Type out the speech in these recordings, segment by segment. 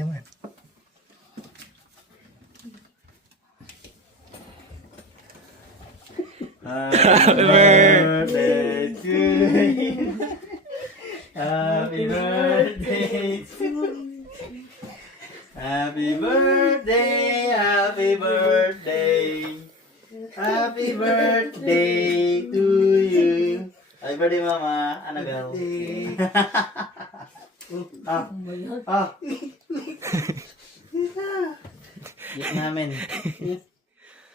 Come on. Happy birthday to you. Happy birthday to you. Happy birthday, happy birthday. Happy birthday to you. Happy birthday, Mama. Ano gal? Gift namin.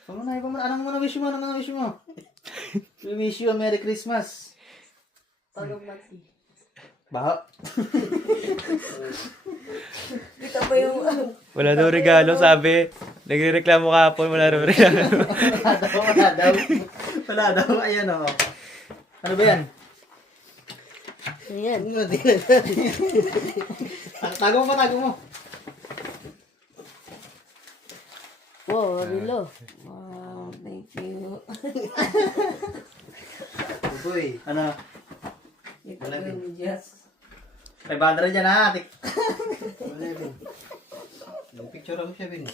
Anong muna wish mo? Anong muna wish mo? We wish you a Merry Christmas. Pagod mati. Baho. Kita ba yung Wala daw regalo, sabi. Nagrereklamo kahapon, wala daw regalo. Wala daw. Ayan o. Ano ba yan? Ayan. Tago mo. Wow, Rilo. Wow, thank you. Uy, ano? Ito yung Jess. 500 dyan ha. Picture mo siya, Bin.